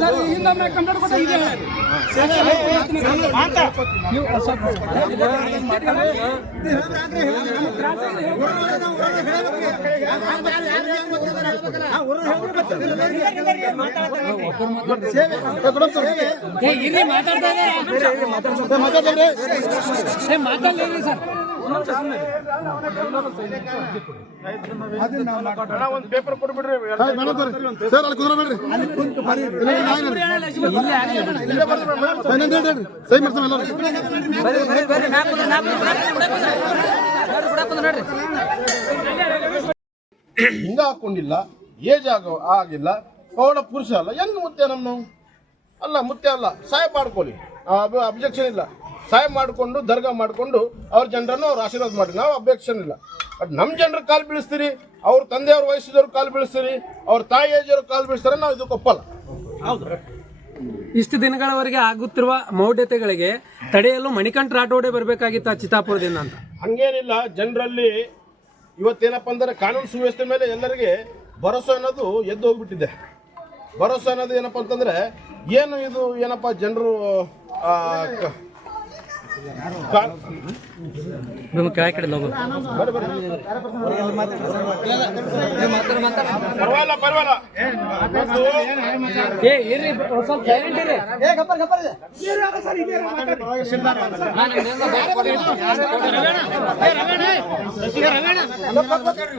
Sir ಮಾತಾಡ್ತಾರೆ complaint ಕೊಟ್ಟು ಇದೆ ನೀವು ಸ್ವಲ್ಪ ಏ ಇರ್ರಿ ಮಾತಾಡ್ತಾ ಇದ್ದಾರೆ. ಏ ಮಾತಾಡ್ಲಿ ಸರ್. ಒಂದು ಪೇಪರ್ ಕೊಡ್ಬಿಡ್ರಿ ಸರ್ ಅಲ್ಲಿ ಕುದುರೆ ಬೇಡ್ರಿ ಸೈ ಮಾಡ್ತಾನೆ ಎಲ್ಲರೂ ಹಿಂಗ ಹಾಕೊಂಡಿಲ್ಲ ಏಜ್ ಆಗ ಆಗಿಲ್ಲ ಅವಳ ಪುರುಷ ಅಲ್ಲ ಹೆಂಗ್ ಮುತ್ತೆ ನಮ್ಮ ಅಲ್ಲ ಮುತ್ತೆ ಅಲ್ಲ ಸಹಾಯ ಮಾಡ್ಕೊಳ್ಳಿ ಅಬ್ಜೆಕ್ಷನ್ ಇಲ್ಲ. ಸಹಾಯ ಮಾಡಿಕೊಂಡು ದರ್ಗಾ ಮಾಡಿಕೊಂಡು ಅವ್ರ ಜನರನ್ನು ಅವ್ರು ಆಶೀರ್ವಾದ ಮಾಡಿ. ನಾವು ಅಬ್ಜೆಕ್ಷನ್ ಇಲ್ಲ ಬಟ್ ನಮ್ಮ ಜನರ ಕಾಲು ಬೀಳಿಸ್ತೀರಿ ಅವ್ರ ತಂದೆಯವ್ರ ವಯಸ್ಸಿದವ್ರು ಕಾಲು ಬೀಳಿಸ್ತೀರಿ ಅವ್ರ ತಾಯಿ ಏಜಿಯವ್ರ ಕಾಲು ಬೀಳಿಸ್ತಾರೆ ನಾವು ಇದಕ್ಕೆ ಒಪ್ಪಲ್ಲ. ಇಷ್ಟು ದಿನಗಳವರೆಗೆ ಆಗುತ್ತಿರುವ ಮೌಢ್ಯತೆಗಳಿಗೆ ತಡೆಯಲು ಮಣಿಕಂಠ ರಾಠೋಡೆ ಬರಬೇಕಾಗಿತ್ತು ಚಿತ್ತಾಪುರದಿಂದ ಅಂತ? ಹಂಗೇನಿಲ್ಲ ಜನರಲ್ಲಿ ಇವತ್ತೇನಪ್ಪ ಅಂದರೆ ಕಾನೂನು ಸುವ್ಯವಸ್ಥೆ ಮೇಲೆ ಎಲ್ಲರಿಗೆ ಭರೋಸೆ ಅನ್ನೋದು ಎದ್ದು ಹೋಗ್ಬಿಟ್ಟಿದೆ. ಭರೋಸೆ ಅನ್ನೋದು ಏನಪ್ಪ ಅಂತಂದ್ರೆ ಏನು ಇದು ಏನಪ್ಪ ಜನರು ಪರವಾಗಿಲ್ಲ ಪರವಾಗಿಲ್ಲ. ಏ ಇರ್ರಿ ಸ್ವಲ್ಪ silent ಇರ್ರಿ.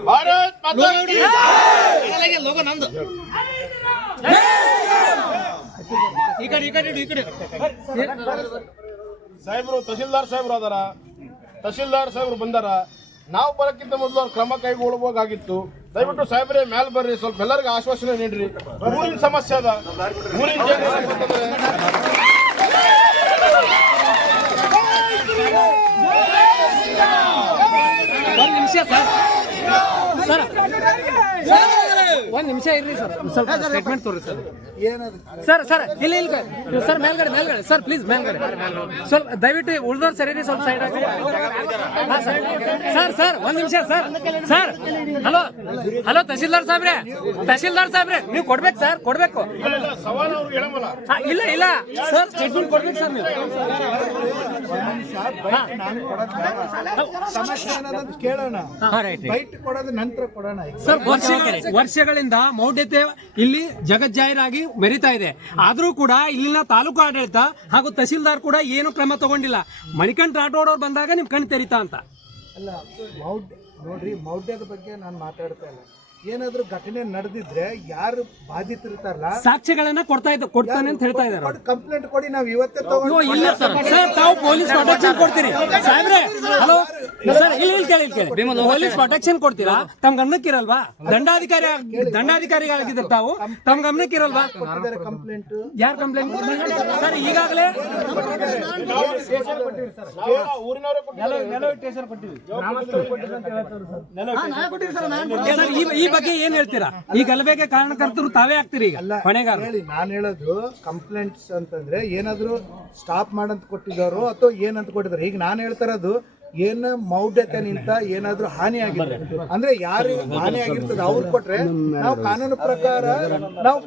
ಭಾರತ್ ಮಾತಾ ಕೀ ಸಾಹೇಬ್ರು ತಹಶೀಲ್ದಾರ್ ಸಾಹೇಬ್ರು ಅದಾರ. ತಹಶೀಲ್ದಾರ್ ಸಾಹೇಬ್ರು ಬಂದಾರ. ನಾವು ಬರೋಕ್ಕಿಂತ ಮೊದಲು ಅವ್ರು ಕ್ರಮ ಕೈಗೊಳ್ಬೇಕಾಗಿತ್ತು ದಯವಿಟ್ಟು ಸಾಹೇಬ್ರೆ ಮ್ಯಾಲ್ ಬರ್ರಿ, ಸ್ವಲ್ಪ ಎಲ್ಲರಿಗೂ ಆಶ್ವಾಸನೆ ನೀಡ್ರಿ. ಊರಿನ ಸಮಸ್ಯೆ ಅದ. ಊರಿನ ಸರ್ ನಿಮಿಷ ಇರ್ರಿ ಸರ್. ಸ್ವಲ್ಪ ಸ್ಟೇಟ್ಮೆಂಟ್ ತೋರಿ ಸರ್. ಸರ್ ಸರ್ ಇಲ್ಲ ಇಲ್ಲ ಸರ್. ಮೇಲ್ಗಡೆ ಮೇಲ್ಗಡೆ. ಸರ್ ಪ್ಲೀಸ್ ಮೇಲ್ಗಡೆ. ಸ್ವಲ್ಪ ದಯವಿಟ್ಟು ಉಳ್ದವ್ರು ಸರಿ ಸ್ವಲ್ಪ ಸೈಡ್ ಸರ್. ಸರ್ ಒಂದ್ ನಿಮಿಷ sir. Sir hello hello tahsildar ಸಾಹೇಬ್ರೆ. ತಹಶೀಲ್ದಾರ್ ಸಾಹೇಬ್ರೆ ನೀವು ಕೊಡ್ಬೇಕು ಸರ್ ಕೊಡ್ಬೇಕು. ಇಲ್ಲ, ಇಲ್ಲ, ಸವಾಲು ಅವ್ರಿಗೆ ಹೇಳಮಲ್ಲ ಇಲ್ಲ. ಇಲ್ಲ ಸರ್ ಸ್ಟೇಟ್ಮೆಂಟ್ ಕೊಡ್ಬೇಕು ಸರ್ ನೀವು. ಸಮಸ್ಯೆ ಕೇಳೋಣ. ಬೈಟ್ ಕೊಡೋದು ನಂತರ ಕೊಡೋಣ ಸರ್ ವರ್ಷಗಳಿಂದ ಮೌಢ್ಯತೆ ಇಲ್ಲಿ ಜಗಜ್ಜಾಹೀರಾಗಿ ಮೆರಿತಾ ಇದೆ. ಆದ್ರೂ ಕೂಡ ಇಲ್ಲಿನ ತಾಲೂಕು ಆಡಳಿತ ಹಾಗೂ ತಹಸೀಲ್ದಾರ್ ಕೂಡ ಏನು ಕ್ರಮ ತಗೊಂಡಿಲ್ಲ. ಮಣಿಕಂಠ ರಾಠೋಡ್ ಅವ್ರು ಬಂದಾಗ ನಿಮ್ ಕಣ್ ತೆರಿತಾ ಅಂತ. ಅಲ್ಲ ಮೌಢ್ಯ ನೋಡ್ರಿ, ಮೌಢ್ಯದ ಬಗ್ಗೆ ನಾನು ಮಾತಾಡ್ತಾ ಇಲ್ಲ. ಏನಾದ್ರೂ ಘಟನೆ ನಡೆದಿದ್ರೆ ಯಾರು ಬಾಧಿತರಿರ್ತಾರಲ್ಲ? ಸಾಕ್ಷ್ಯಗಳನ್ನ ಕೊಡ್ತಾ ಇದ್ದ ಕೊಡ್ತಾನೆ ಅಂತ ಹೇಳ್ತಾ ಇದ್ದಾರೆ ಕಂಪ್ಲೇಂಟ್ ಕೊಡಿ ನಾವು ಇವತ್ತೇ ತಗೊಂಡು ಇಲ್ಲ ಸರ್. ಸರ್ ತಾವು ಪೊಲೀಸ್ ಪ್ರೊಟೆಕ್ಷನ್ ಕೊಡ್ತೀರಿ? ಸಾಹೇಬ್ರೆ ಹಲೋ? ಸರ್ ಇಲ್ಲಿ ಇಲ್ಲಿ ಕೇಳಿ ಇಲ್ಲಿ ಕೇಳಿ. ಪೊಲೀಸ್ ಪ್ರೊಟೆಕ್ಷನ್ ಕೊಡ್ತೀರಾ? ತಮ್ಮ ಗಮನಕ್ಕಿರಲ್ವಾ ದಂಡಾಧಿಕಾರಿ ದಂಡಾಧಿಕಾರಿಗಳಾಗಿದ್ದ ತಾವು? ತಮ್ಮ ಗಮನಕ್ಕಿರಲ್ವಾ ಕಂಪ್ಲೇಂಟ್ ಯಾರು ಕಂಪ್ಲೇಂಟ್ ಸರ್ ಈಗಾಗಲೇ ಊರಿನವರೇ ಕೊಟ್ಟಿದ್ದೀವಿ. ಸರ್ ಈ ಈ ಬಗ್ಗೆ ಏನ್ ಹೇಳ್ತೀರಾ? ಈ ಗಲಭೆಗೆ ಕಾರಣಕರ್ತರು ತಾವೇ ಆಗ್ತೀರಿ ಈಗ ಹೊಣೆಗಾರ ಹೇಳಿ ನಾನು ಹೇಳೋದು ಕಂಪ್ಲೇಂಟ್ಸ್ ಅಂತಂದ್ರೆ ಏನಾದ್ರು ಸ್ಟಾಪ್ ಮಾಡಂತ ಕೊಟ್ಟಿದ್ದಾರೋ ಅಥವಾ ಏನಂತ ಕೊಟ್ಟಿದ್ದಾರೆ ಈಗ ನಾನು ಹೇಳ್ತಾ ಇರೋದು ಏನ ಮೌಢ್ಯತೆ ನಿಂತ ಏನಾದ್ರೂ ಹಾನಿ ಆಗಿದೆ ಅಂದ್ರೆ ಯಾರು ಹಾನಿ ಆಗಿರ್ತದೆ ಅವ್ರು ಕೊಟ್ರೆ ನಾವು ಕಾನೂನು ಪ್ರಕಾರ ನಾವು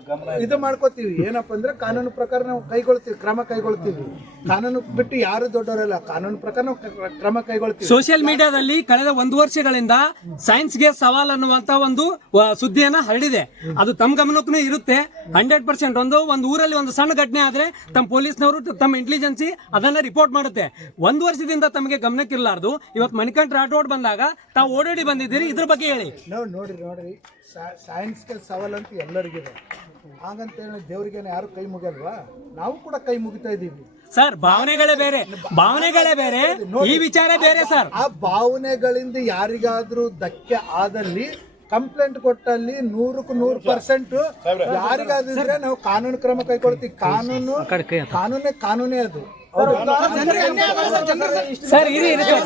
ಇದು ಮಾಡ್ಕೋತೀವಿ. ಏನಪ್ಪ ಅಂದ್ರೆ ಕಾನೂನು ಪ್ರಕಾರ ನಾವು ಕೈಗೊಳ್ತೀವಿ, ಕ್ರಮ ಕೈಗೊಳ್ತೀವಿ. ಕಾನೂನು ಬಿಟ್ಟು ಯಾರು ದೊಡ್ಡವರಲ್ಲ, ಕಾನೂನು ಪ್ರಕಾರ ನಾವು ಕ್ರಮ ಕೈಗೊಳ್ತೀವಿ. ಸೋಷಿಯಲ್ ಮೀಡಿಯಾದಲ್ಲಿ ಕಳೆದ ಒಂದು ವರ್ಷಗಳಿಂದ ಸೈನ್ಸ್ಗೆ ಸವಾಲ್ ಅನ್ನುವಂತ ಒಂದು ಸುದ್ದಿಯನ್ನ ಹರಡಿದೆ. ಅದು ತಮ್ಮ ಗಮನಕ್ಕೂ ಇರುತ್ತೆ. ಹಂಡ್ರೆಡ್ ಪರ್ಸೆಂಟ್ ಒಂದು ಒಂದು ಊರಲ್ಲಿ ಒಂದು ಸಣ್ಣ ಘಟನೆ ಆದ್ರೆ ತಮ್ಮ ಪೊಲೀಸ್ನವರು, ತಮ್ಮ ಇಂಟೆಲಿಜೆನ್ಸಿ ಅದನ್ನ ರಿಪೋರ್ಟ್ ಮಾಡುತ್ತೆ. ಒಂದು ವರ್ಷದಿಂದ ತಮಗೆ ಗಮನಕ್ಕಿರಲಾರ್ದು. ಇವತ್ತು ಮಣಿಕಂಠ ರಾಠೋಡ್ ಬಂದಾಗ ತಾವು ಓಡಾಡಿ ಬಂದಿದ್ದೀರಿ. ಇದ್ರ ಬಗ್ಗೆ ಹೇಳಿ. ನಾವು ನೋಡ್ರಿ ನೋಡ್ರಿ. ಸೈನ್ಸ್ಗೆ ಸವಾಲ್ ಅಂತ ಎಲ್ಲರಿಗಿದೆ. ಹಾಗಂತ ಹೇಳಿ ದೇವ್ರಿಗೆ ಯಾರು ಕೈ ಮುಗಿಯಲ್ವಾ? ನಾವು ಕೂಡ ಕೈ ಮುಗಿತಾ ಇದ್ದೀವಿ. ಸರ್ ಭಾವನೆಗಳೇ ಬೇರೆ. ಭಾವನೆಗಳೇ ಬೇರೆ. ಈ ವಿಚಾರ ಬೇರೆ ಸರ್. ಆ ಭಾವನೆಗಳಿಂದ ಯಾರಿಗಾದ್ರೂ ಧಕ್ಕೆ ಆದಲ್ಲಿ ಕಂಪ್ಲೇಂಟ್ ಕೊಟ್ಟಲ್ಲಿ ನೂರಕ್ಕೂ ನೂರು ಪರ್ಸೆಂಟ್ ಯಾರಿಗಾದ್ರೆ ನಾವು ಕಾನೂನು ಕ್ರಮ ಕೈಗೊಳ್ತೀವಿ. ಕಾನೂನು ಕಾನೂನೇ ಕಾನೂನೇ ಅದು. ಸರ್ ಇರಿ ಇರಿ ಸರ್.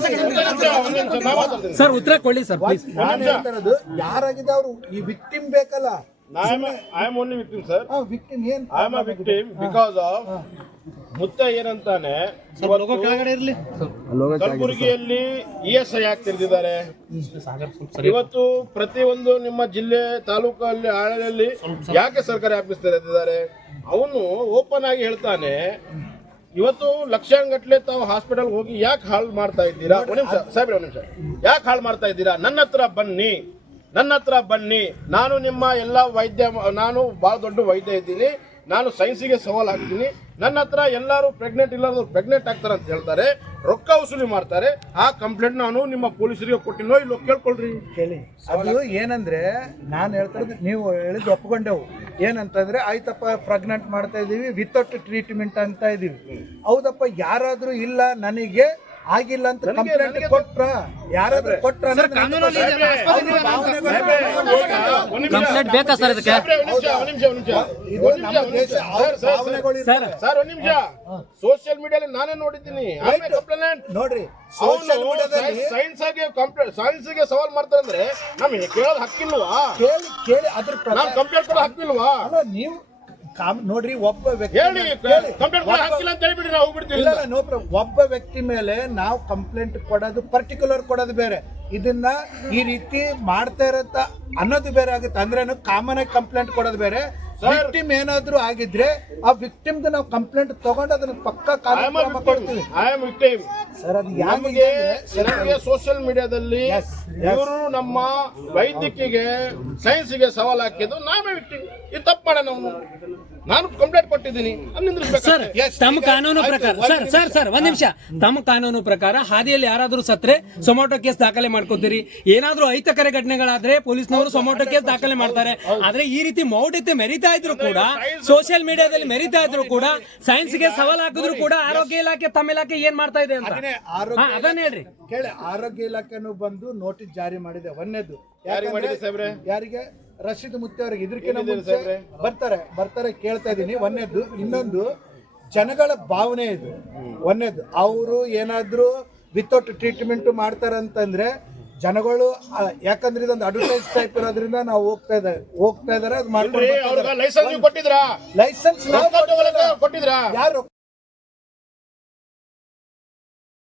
ಸರ್ ಉತ್ತರ ಕೊಡಿ ಸರ್ ಪ್ಲೀಸ್. ನಾನು ಹೇಳ್ತಾ ಇರೋದು ಯಾರಾಗಿದೆ ಅವರು? ಈ ವಿಕ್ಟಿಮ್ ಬೇಕಲ್ಲ. victim, sir. ವಿಕ್ಟಿಮ್ ಏನ್ I am a victim because of ಮುತ್ತ ಏನಂತಾನೆ ಇವತ್ತು ಕಲಬುರಗಿಯಲ್ಲಿ ಇ ಎಸ್ ಐ ಆಗ್ತಿರ್ತಿದ್ದಾರೆ. ಇವತ್ತು ಪ್ರತಿಯೊಂದು ನಿಮ್ಮ ಜಿಲ್ಲೆ ತಾಲೂಕಲ್ಲಿ ಆಳಲ್ಲಿ ಯಾಕೆ ಸರ್ಕಾರಿ ಆಫೀಸ್ ತೆರೆದಿದ್ದಾರೆ ಅವನು ಓಪನ್ ಆಗಿ ಹೇಳ್ತಾನೆ ಇವತ್ತು ಲಕ್ಷಾಂಗಟ್ಲೆ ತಾವು ಹಾಸ್ಪಿಟಲ್ ಹೋಗಿ ಯಾಕೆ ಹಾಳು ಮಾಡ್ತಾ ಇದ್ದೀರಾ? ಒಂದ್ ನಿಮಿಷ, ಸಾಹೇಬ್ರೆ, ಒಂದ್ ನಿಮಿಷ. ಯಾಕೆ ಹಾಳು ಮಾಡ್ತಾ ಇದ್ದೀರಾ? ನನ್ನ ಹತ್ರ ಬನ್ನಿ. ನನ್ನ ಹತ್ರ ಬನ್ನಿ. ನಾನು ನಿಮ್ಮ ಎಲ್ಲ ವೈದ್ಯ, ನಾನು ಭಾಳ ದೊಡ್ಡ ವೈದ್ಯ ಇದ್ದೀನಿ. ನಾನು ಸೈನ್ಸಿಗೆ ಸವಾಲು ಹಾಕ್ತೀನಿ. ನನ್ನ ಹತ್ರ ಎಲ್ಲರೂ ಪ್ರೆಗ್ನೆಂಟ್ ಇಲ್ಲದ್ರು ಪ್ರೆಗ್ನೆಂಟ್ ಆಗ್ತಾರೆ ಅಂತ ಹೇಳ್ತಾರೆ. ರೊಕ್ಕ ವಸೂಲಿ ಮಾಡ್ತಾರೆ. ಆ ಕಂಪ್ಲೇಂಟ್ ನಾನು ನಿಮ್ಮ ಪೊಲೀಸರಿಗೆ ಕೊಟ್ಟಿನೋ ಇಲ್ಲೋ ಕೇಳ್ಕೊಳ್ರಿ. ಕೇಳಿ. ಅದು ಏನಂದ್ರೆ ನಾನು ಹೇಳ್ತಾರೆ ನೀವು ಹೇಳಿದ್ದು ಒಪ್ಕೊಂಡೆವು. ಏನಂತಂದ್ರೆ ಆಯ್ತಪ್ಪ ಪ್ರೆಗ್ನೆಂಟ್ ಮಾಡ್ತಾ ಇದೀವಿ. ವಿತೌಟ್ ಟ್ರೀಟ್ಮೆಂಟ್ ಅಂತ ಇದೀವಿ. ಹೌದಪ್ಪ, ಯಾರಾದರೂ ಇಲ್ಲ, ನನಗೆ ಆಗಿಲ್ಲ ಅಂತ ಕಂಪ್ಲೇಂಟ್ ಕೊಟ್ರ? ಯಾರಾದ್ರೂ ಕೊಟ್ರ ಕಂಪ್ಲೇಂಟ್ ಬೇಕಾ ಸರ್ ಇದಕ್ಕೆ? ಸೋಷಿಯಲ್ ಮೀಡಿಯಾದಲ್ಲಿ ನಾನೇ ನೋಡಿದ್ದೀನಿ. ನೋಡ್ರಿ ಸೋಷಿಯಲ್ ಮೀಡಿಯಾದಲ್ಲಿ ಸೈನ್ಸ್ ಆಗಿ ಸೈನ್ಸ್ಗೆ ಸವಾಲ್ ಮಾಡ್ತಾರೆ ಅಂದ್ರೆ ನಮಗೆ ಕೇಳೋದ್ ಹಕ್ಕಿಲ್ವಾ? ಕೇಳಿ ಕೇಳಿ ಅದ್ರ ಕಂಪ್ಲೇಂಟ್ ಕೂಡ ಹಕ್ಕಿಲ್ವಾ? ಅಲ್ಲ ನೀವು ಕಾಮ್ ನೋಡ್ರಿ ಒಬ್ಬ ವ್ಯಕ್ತಿ ಹೇಳಿ ಕಂಪ್ಲೇಂಟ್ ಕೊಡೋ ಒಬ್ಬ- ಹಕ್ಕಿಲ್ಲ ಅಂತ ಹೇಳಿಬಿಡಿ ನಾವು ಹೋಗ್ಬಿಡ್ತೀವಿ. ಇಲ್ಲ ಇಲ್ಲ, no problem. ಒಬ್ಬ ವ್ಯಕ್ತಿ ಮೇಲೆ ನಾವು ಕಂಪ್ಲೇಂಟ್ ಕೊಡೋದು ಪರ್ಟಿಕ್ಯುಲರ್ ಕೊಡೋದು ಬೇರೆ. ಇದನ್ನ ಈ ರೀತಿ ಮಾಡ್ತಾ ಇರತ್ತ ಅನ್ನೋದು ಬೇರೆ ಆಗುತ್ತೆ. ಅಂದ್ರೆ ಕಾಮನ್ ಆಗಿ ಕಂಪ್ಲೇಂಟ್ ಕೊಡೋದು ಬೇರೆ. ವಿಕ್ಟಿಮ್ ಏನಾದ್ರೂ ಆಗಿದ್ರೆ ಆ ವಿಕ್ಟಿಮ್ ನಾವು ಕಂಪ್ಲೇಂಟ್ ತಗೊಂಡು ಅದನ್ನ ಪಕ್ಕ ಐ ಆಮ್ ಕ್ರಮ ಕೊಡ್ತೀವಿ. ಐ ಆಮ್ ವಿಕ್ಟಿಮ್ ಸರ್ ಅದು ನಮಗೆ ಸೋಷಿಯಲ್ ಮೀಡಿಯಾದಲ್ಲಿ Yes, yes. ಇವರು ನಮ್ಮ ವೈದ್ಯಕಿಗೆ ಸೈನ್ಸ್ಗೆ ಸವಾಲು ಹಾಕಿದ್ದು ನಾವೇ ವಿಕ್ಟಿಮ್ ಇದು ತಪ್ಪು ಮಾಡೋಣ ಅವನು. ನಾನು ಕಂಪ್ಲೇಂಟ್ ಕೊಟ್ಟಿದ್ದೀನಿ. ಸರ್ ತಮ್ಮ ಕಾನೂನು ಪ್ರಕಾರ ಸರ್ ಸರ್ ಸರ್ ಒಂದ್ ನಿಮಿಷ. ತಮ್ಮ ಕಾನೂನು ಪ್ರಕಾರ ಹಾದಿಯಲ್ಲಿ ಯಾರಾದ್ರೂ ಸತ್ರೆ ಸೊಮೋಟೋ ಕೇಸ್ ದಾಖಲೆ ಮಾಡ್ಕೋತೀರಿ. ಏನಾದ್ರೂ ಐತಕರೆ ಘಟನೆಗಳಾದ್ರೆ ಪೊಲೀಸ್ನವರು ಸೊಮೋಟೋ ಕೇಸ್ ದಾಖಲೆ ಮಾಡ್ತಾರೆ. ಆದ್ರೆ ಈ ರೀತಿ ಮೌಢ್ಯತೆ ಮೆರಿತಾ ಇದ್ರು ಕೂಡ ಸೋಷಿಯಲ್ ಮೀಡಿಯಾದಲ್ಲಿ ಮೆರಿತಾ ಇದ್ರು ಕೂಡ ಸೈನ್ಸ್ಗೆ ಸವಾಲ್ ಹಾಕಿದ್ರು ಕೂಡ ಆರೋಗ್ಯ ಇಲಾಖೆ ತಮ್ಮ ಇಲಾಖೆ ಏನ್ ಮಾಡ್ತಾ ಇದೆ ಅಂತ. ಅದನ್ನೇ ಹೇಳ್ರಿ. ಕೇಳಿ ಆರೋಗ್ಯ ಇಲಾಖೆನೂ ಬಂದು ನೋಟಿಸ್ ಜಾರಿ ಮಾಡಿದೆ ಒಂದೇದು? ಯಾರಿಗೆ ರಶೀದ್ ಮುತ್ತಿ ಅವ್ರಿಗೆ ಇದಕ್ಕಿಂತ ಮುಂಚೆ ಬರ್ತಾರೆ ಬರ್ತಾರೆ ಕೇಳ್ತಾ ಇದೀನಿ ಒಂದೇದ್ದು ಇನ್ನೊಂದು ಜನಗಳ ಭಾವನೆ ಇದು. ಒಂದೇದ್ದು ಅವರು ಏನಾದರೂ ವಿತೌಟ್ ಟ್ರೀಟ್ಮೆಂಟ್ ಮಾಡ್ತಾರಂತಂದ್ರೆ ಜನಗಳು ಯಾಕಂದ್ರೆ ಇದೊಂದು ಅಡ್ವರ್ಟೈಸ್ ಟೈಪ್ ಇರೋದ್ರಿಂದ ನಾವು ಹೋಗ್ತಾ ಇದ್ದಾರೆ ಹೋಗ್ತಾ ಇದಾರೆ ಅದು ಮಾಡ್ಕೊಂಡು ಲೈಸೆನ್ಸ್ ಕೊಟ್ಟಿದ್ರಾ ಲೈಸೆನ್ಸ್ ಯಾರು